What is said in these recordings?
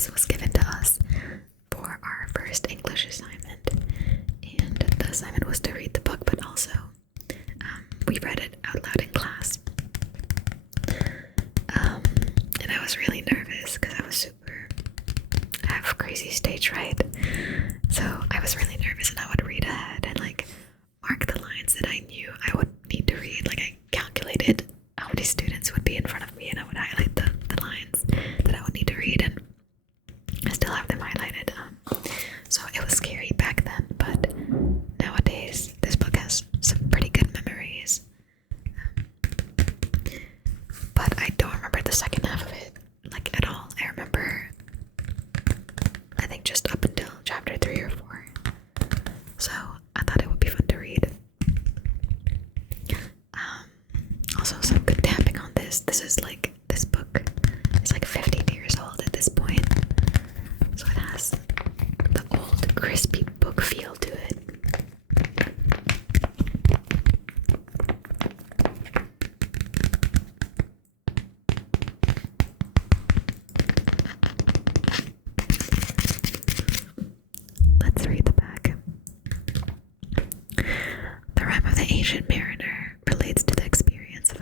this was given to us for our first English assignment, and the assignment was to read the book, but also we read it out loud in class. And I was really nervous because I have crazy stage fright, so I was really nervous, and I would read ahead and like mark the lines that I knew I would need to read. Like I calculated how many students would be in front of me, and I would highlight the lines that I would need to read, and I still have them highlighted. So it was scary back then, but nowadays this book has some pretty good memories. But I don't remember the second half of it, like at all. I remember, I think, just up until chapter 3 or 4. So I thought it would be fun to read. Also, some good tapping on this. This book is like 15 years old at this point. So it has the old crispy book feel to it. Let's read the back. The Rime of the Ancient Mariner relates to the experience of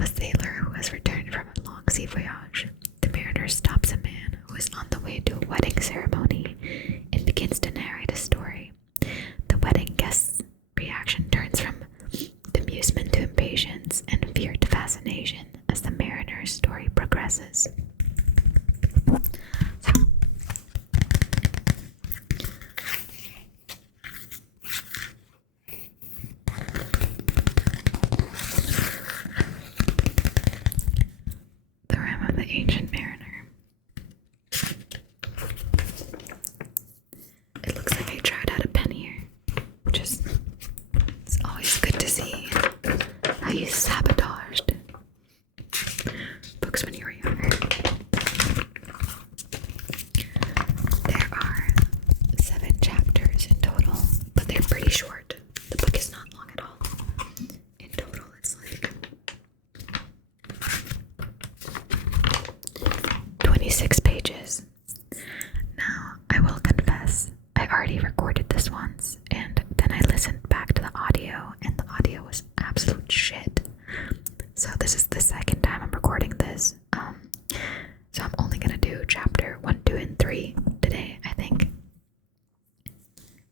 a sailor who has returned from a long sea voyage. The mariner stops a man who is on the way to a wedding ceremony and begins to narrate a story. The wedding guest's reaction turns from amusement to impatience and fear to fascination as the mariner's story progresses. The Rime of the Ancient Mariner. It looks like I tried out a pen here, which is, it's always good to see how you sabotaged books when you were younger. There are 7 chapters in total, but they're pretty short. The book is not long at all. In total, it's like 26 pages. Now, I will confess, I already recorded this once, and then I listened back to the audio, and the audio was absolute shit. So this is the second time I'm recording this. So I'm only gonna do chapter 1, 2, and 3 today, I think.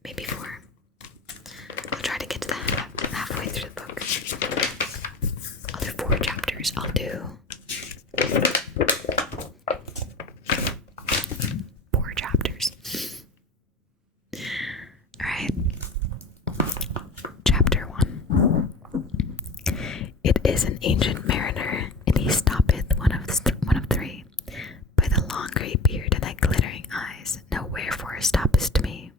Maybe 4. I'll try to get to the halfway through the book. Other 4 chapters I'll do. 4 chapters. Alright. Chapter 1. It is an ancient mariner, and he stoppeth one of 3. By the long grey beard and thy glittering eyes, now wherefore stoppest to me?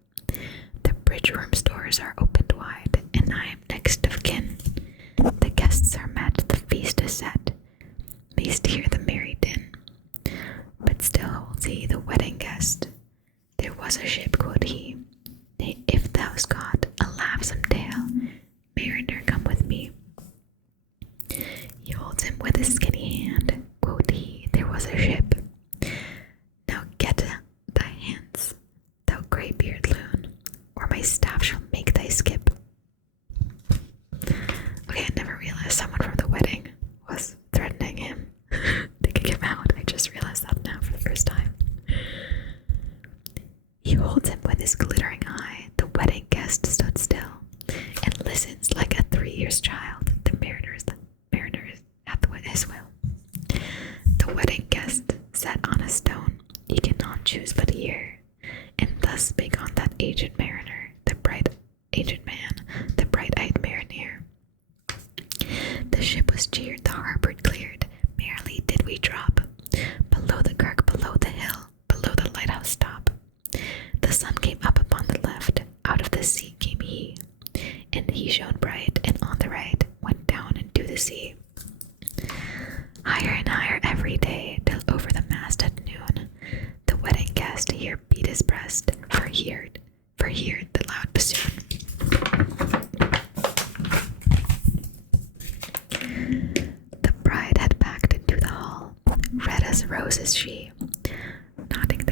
The bridge room's doors are opened wide, and I am next of kin. The guests are met, the feast is set. Mayst hear the merry din. But still holds he the wedding guest. There was a ship, quoth he. Nay, if thou's got a laughsome tale, mariner, come with me. He holds him with his skinny hand, quoth he, there was a ship. Now get thy hands, thou grey-beard loon, or my staff shall make thy skip. Okay, I never realized someone from the wedding was threatening him to kick him out. I just realized that now for the first time. He holds him with his glittering eye. The wedding guest stood still and listens like a 3 years child. The mariner hath his will. The wedding guest sat on a stone. He cannot choose but hear. And thus spake on that aged mariner, the bright aged man, the bright-eyed mariner. The ship was cheered, the harbor cleared. Merrily did we drop below the kirk, below the hill, below the lighthouse top. The sun came up upon the left, out of the sea came he, and he shone bright, and on the right went down into the sea. Higher and higher every day, till over the mast at noon, the wedding guest here beat his breast, for here the loud bassoon. The bride had packed into the hall, red as a rose is she, nodding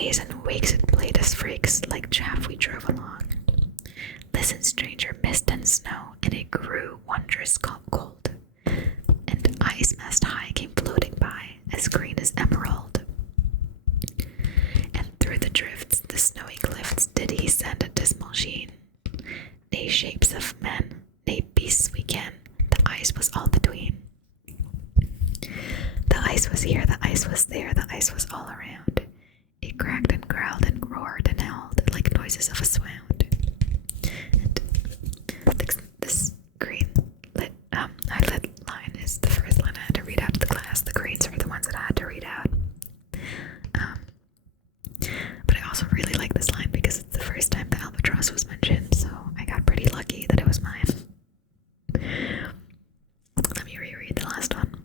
days and weeks it played us freaks like chaff we drove along. Listen, stranger, mist and snow, and it grew wondrous cold. And ice mast high came floating by, as green as emerald. And through the drifts, the snowy cliffs, did he send a dismal sheen. Nay shapes of men, nay beasts we ken, the ice was all between. The ice was here, the ice was there, the ice was all around. It cracked and growled and roared and howled like noises of a swound. And this green highlight line is the first line I had to read out to the class. The greens are the ones that I had to read out. But I also really like this line because it's the first time the albatross was mentioned, so I got pretty lucky that it was mine. Let me reread the last one.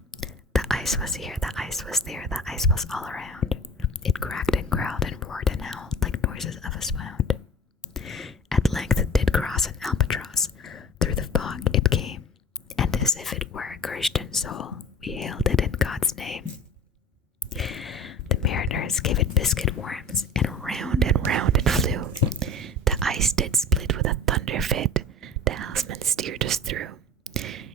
The ice was here, the ice was there, the ice was all around. It cracked and growled and roared and howled like noises of a swound. At length it did cross an albatross. Through the fog it came, and as if it were a Christian soul, we hailed it in God's name. The mariners gave it biscuit worms, and round it flew. The ice did split with a thunder fit, the helmsman steered us through.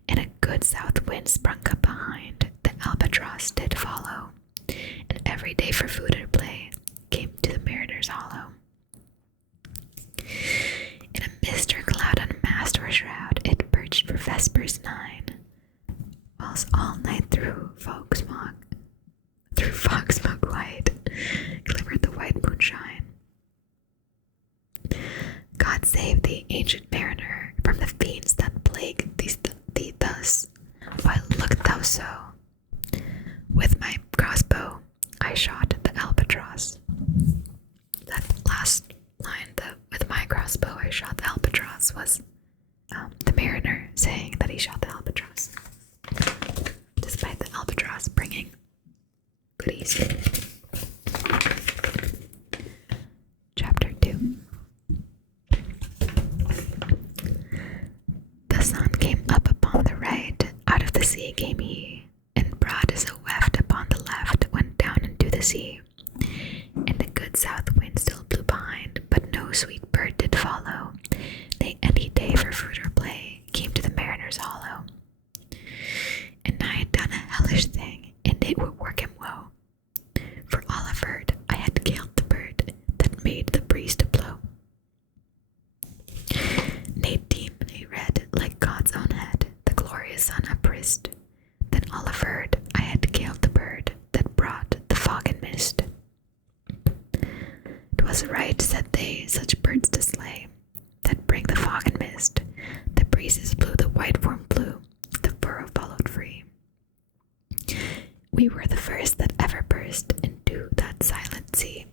And a good south wind sprung up behind, the albatross did follow. And every day for food or play came to the mariner's hollow. In a mist or cloud on mast or shroud, it perched for vespers 9, whilst all night through fog smoke white, glimmered the white moonshine. God save thee, ancient mariner, from the fiends that plague thee thus. Why look'st thou so? With my crossbow I shot the albatross. That last line, with my crossbow I shot the albatross, was the mariner saying that he shot the albatross, despite the albatross bringing goodies. Chapter 2. The sun came up upon the right, out of the sea came he, and broad as a weft upon the left went down into the sea. And a good south wind still blew behind, but no sweet bird did follow. They any day for fruit or play came to the mariner's hollow. And I had done a hellish thing, and it would work him woe. For all averred, I had killed the bird that made the breeze to blow. Nay deep, nay red, like God's own head, the glorious sun uprist. Then all averred, I had killed the bird that brought the fog and mist. 'Twas right, said they, such birds to slay, that bring the fog and mist. The breezes blew, the white worm flew, the furrow followed free. We were the first that ever burst into that silent sea.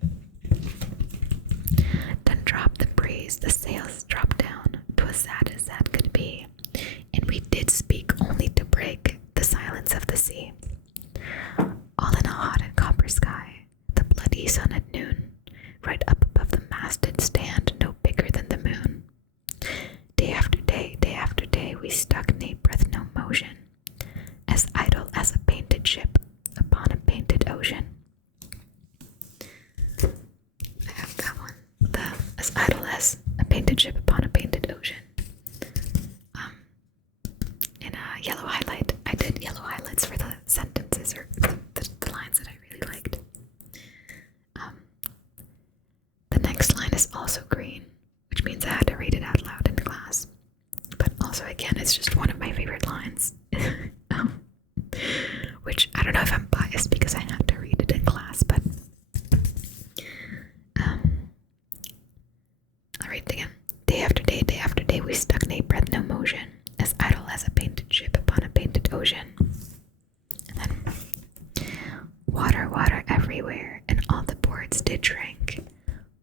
Then dropped the breeze, the sails dropped down, 'twas sad as that could be, and we did speak only to break the silence of the sea. All in a hot and copper sky, the bloody sun at noon, right up above the mast did stand, no bigger than the moon. Day after day, we stuck nay breath, no motion, as idle as a painted ship upon a painted ocean. I have that one. As idle as a painted ship upon a painted ocean. In a yellow highlight, I did yellow highlights for the sentences or the lines that I really liked. The next line is also green, which means I had to read it out loud in class. But also, again, it's just one of my favorite lines. Which I don't know if I'm biased because I had to read it in class, but I'll read it again. Day after day, we stuck nay breath, no motion, as idle as a painted ship upon a painted ocean. And then water everywhere, and all the boards did drink.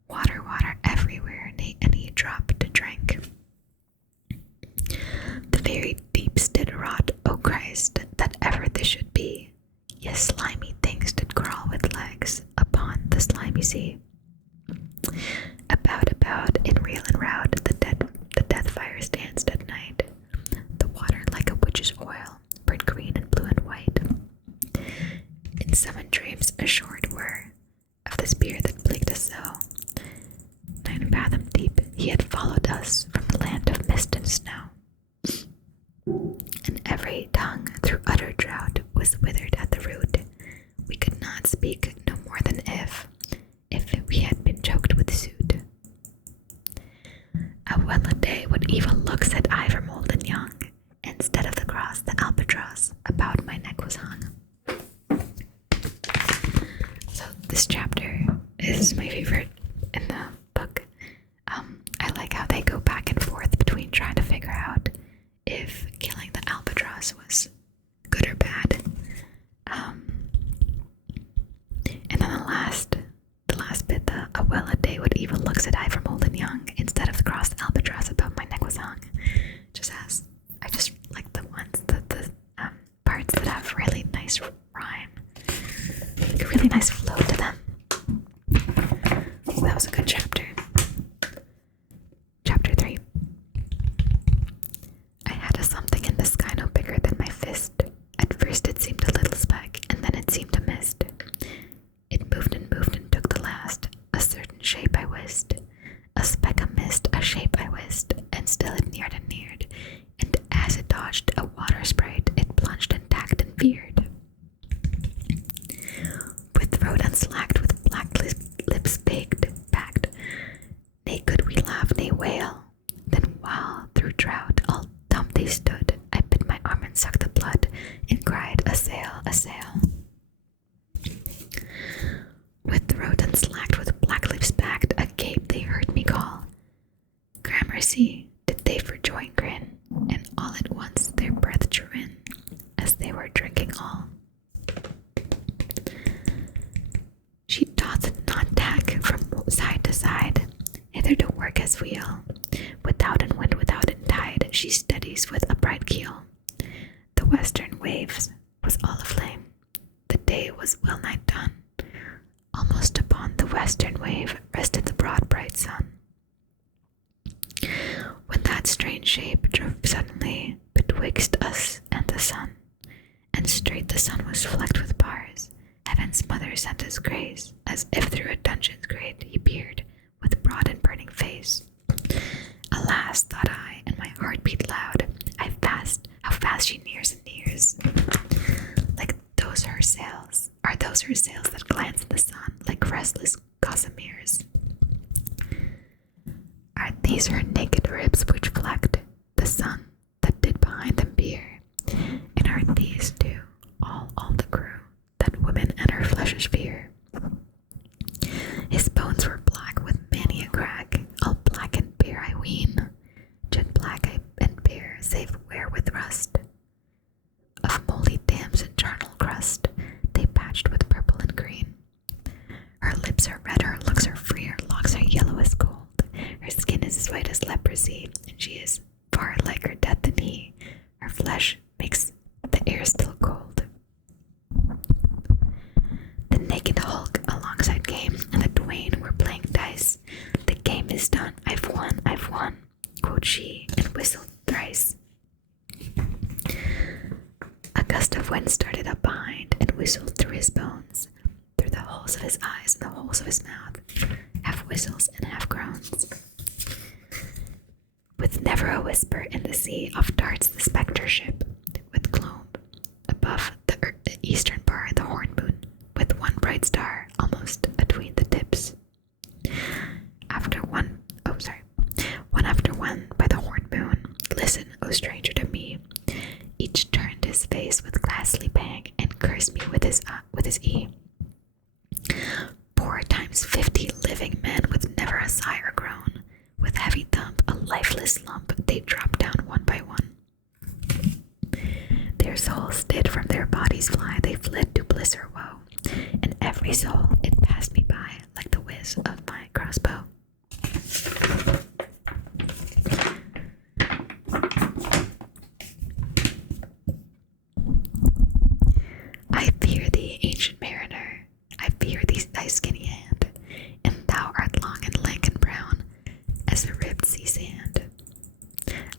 Water everywhere, nay any drop to drink. The very deeps did rot, O Christ, that ever this should be. Yes, slimy things did crawl with legs upon the slimy sea. About, in reel and rout, the death fires danced at night. The water, like a witch's oil, burned green and blue and white. In 7 dreams assured were of the spear that plagued us Every tongue through utter drought was withered at the root. We could not speak no more than if we had been choked with soot. Well a day what evil looks said I from old and young. Instead of the cross, the albatross about my neck was hung. So this chapter is my favorite in the book. I like how they go back and forth between trying to figure out if killing the albatross was good or bad. And then the last bit, well a day what evil looks at I from old and young. Instead of the cross, the albatross about my neck was hung. I just like the ones the parts that have really nice rhyme, like a really nice flow to them. That was a good chapter. Chapter 3. I had a something in the sky no bigger than my fist. At first it seemed a little speck, and then it seemed a mist. It moved and took the last, a certain shape I wist. A speck, a mist, a shape I wist, and still it neared and neared. And as it dodged a water sprite, it plunged and tacked and veered. With throat unslacked, with black lips packed, nay could we laugh, nay wail. Then while through drought all dumb they stood, I bit my arm and sucked the blood, and cried, a sail, a sail. With throat unslacked, with black lips packed, agape they heard me call. Gramercy did they for joy grin, and all at once their breath drew in, as they were drinking all. She doth not tack from side to side, hither to work as wheel. Without and wind, without and tide, she steadies with upright keel. The western waves was all aflame, the day was well nigh done. Almost upon the western wave rested the broad bright sun. When that strange shape drove suddenly betwixt us and the sun, and straight the sun was flecked with bars, heaven's mother sent us grace, as if through a dungeon's grate he peered with broad and burning face. Alas, thought I, and my heart beat loud, how fast she nears and nears. Like those her sails, are those her sails that glance in the sun like restless gossameres? Are these her naked ribs which flecked the sun that did behind them peer? And are these too all the crew that women and her fleshes fear? His bones were black with many a crack, all black and bare I ween, jet black and bare, save where with rust of moldy dams and charnel crust, they patched with purple and green. Her lips are red, her looks are free, her locks are yellow as gold. Her skin is as white as leprosy, and she is far liker death than he. Her flesh makes the air still cold. The naked Hulk alongside came, and the twain were playing dice. The game is done, I've won, quoth she, and whistled thrice. A gust of wind started up behind, and whistled through his bones, through the holes of his eyes and the holes of his mouth, half whistles and half groans. With never a whisper in the sea, off darts the spectre ship, with globe above the eastern bar, the horn moon, with one bright star almost atween the tips. One after one by the horn moon, listen, O stranger, to me. Each turned his face with ghastly pang, and cursed me with his e. 4 times 50 living men, with never a sigh or groan, with heavy thump, a lifeless lump, they dropped down one by one. Their souls did from their bodies fly, they fled to bliss or woe, and every soul it passed me by like the whiz of my crossbow. I fear thee, ancient mariner, I fear thee, thy skinny hand, and thou art long and lank and brown as the ribbed sea sand.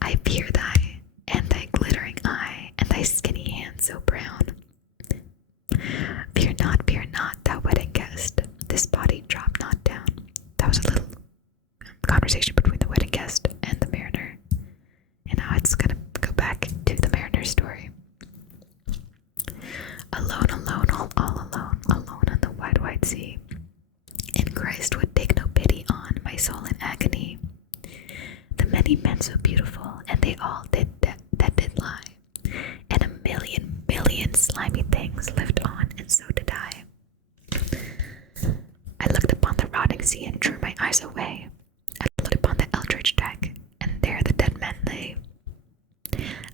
I fear thy, and thy glittering eye, and thy skinny hand so brown. Fear not, thou wedding guest, this body drop not down. That was a little conversation between the wedding guest and the mariner. And now it's gonna go back to the mariner's story. slimy things lived on, and so did I. I looked upon the rotting sea and drew my eyes away. I looked upon the eldritch deck, and there the dead men lay.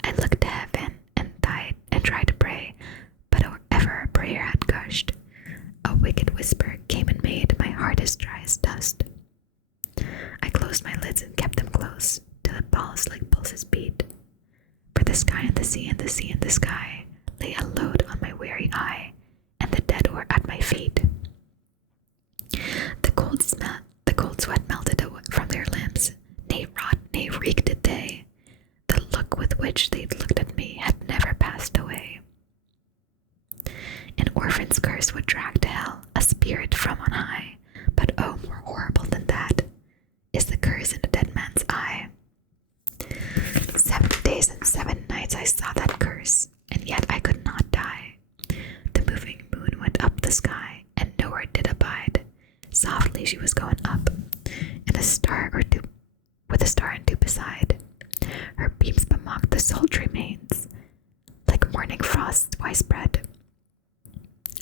I looked to heaven and died and tried to pray, but ever a prayer had gushed. A wicked whisper came and made my heart as dry as dust. I closed my lids and kept them close, till the pulse like pulses beat. For the sky and the sea and the sea and the sky lay a load on my weary eye, and the dead were at my feet. The cold sweat melted from their limbs, nay rot, nay reek did they. The look with which they looked at me had never passed away. An orphan's curse would drag to hell a spirit from on high, but oh, more horrible than that is the curse in the dead man's eye. 7 days and 7 nights I saw that curse, and yet I could not die. The moving moon went up the sky, and nowhere did abide. Softly she was going up, and a star or two, with a star and two beside. Her beams bemocked the sultry mains, like morning frosts widespread.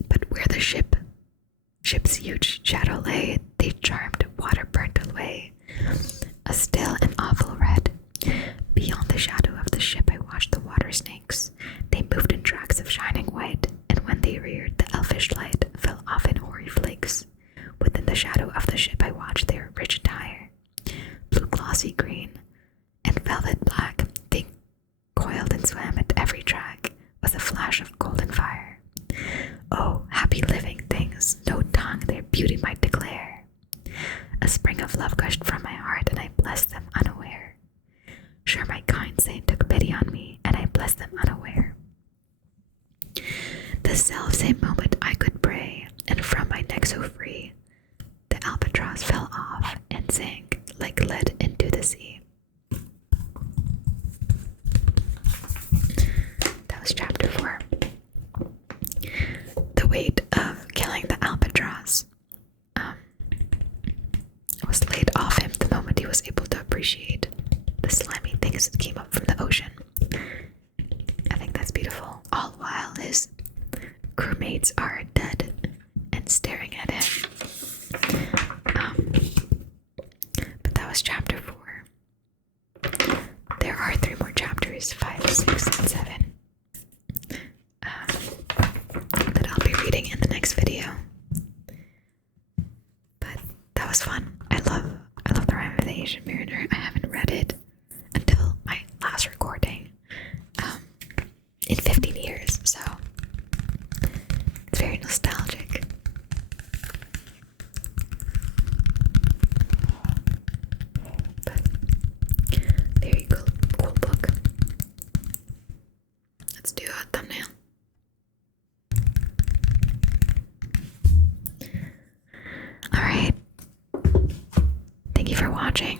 But where the ship's huge shadow lay, they charmed water burnt away, a still and awful red. Beyond the shadow of the ship I watched the water snakes. They moved in tracks of shining white, and when they reared, the elfish light fell off in hoary flakes. Within the shadow of the ship I watched their rich attire, blue glossy green, and velvet black. They coiled and swam at every track with a flash of golden fire. Oh, happy living things, no tongue their beauty might declare. A spring of love gushed from my heart, and I blessed them unaware. Sure, my kind saint took pity on me, and I blessed them unaware. The self-same moment I could pray, and from my neck so free, the albatross fell off and sank like lead into the sea. That was chapter 4. The weight of killing the albatross was laid off him the moment he was able to appreciate the slimy things that came up from the ocean. I think that's beautiful. All while his crewmates are dead and staring at him. But that was chapter 4. There are 3 more chapters, 5, 6, and 7, that I'll be reading in the next video. But that was fun. I love The Rime of the Ancient Mariner. I haven't read it until my last recording in 15 years, so it's very nostalgic. But very cool book. Let's do a thumbnail. Alright. Thank you for watching.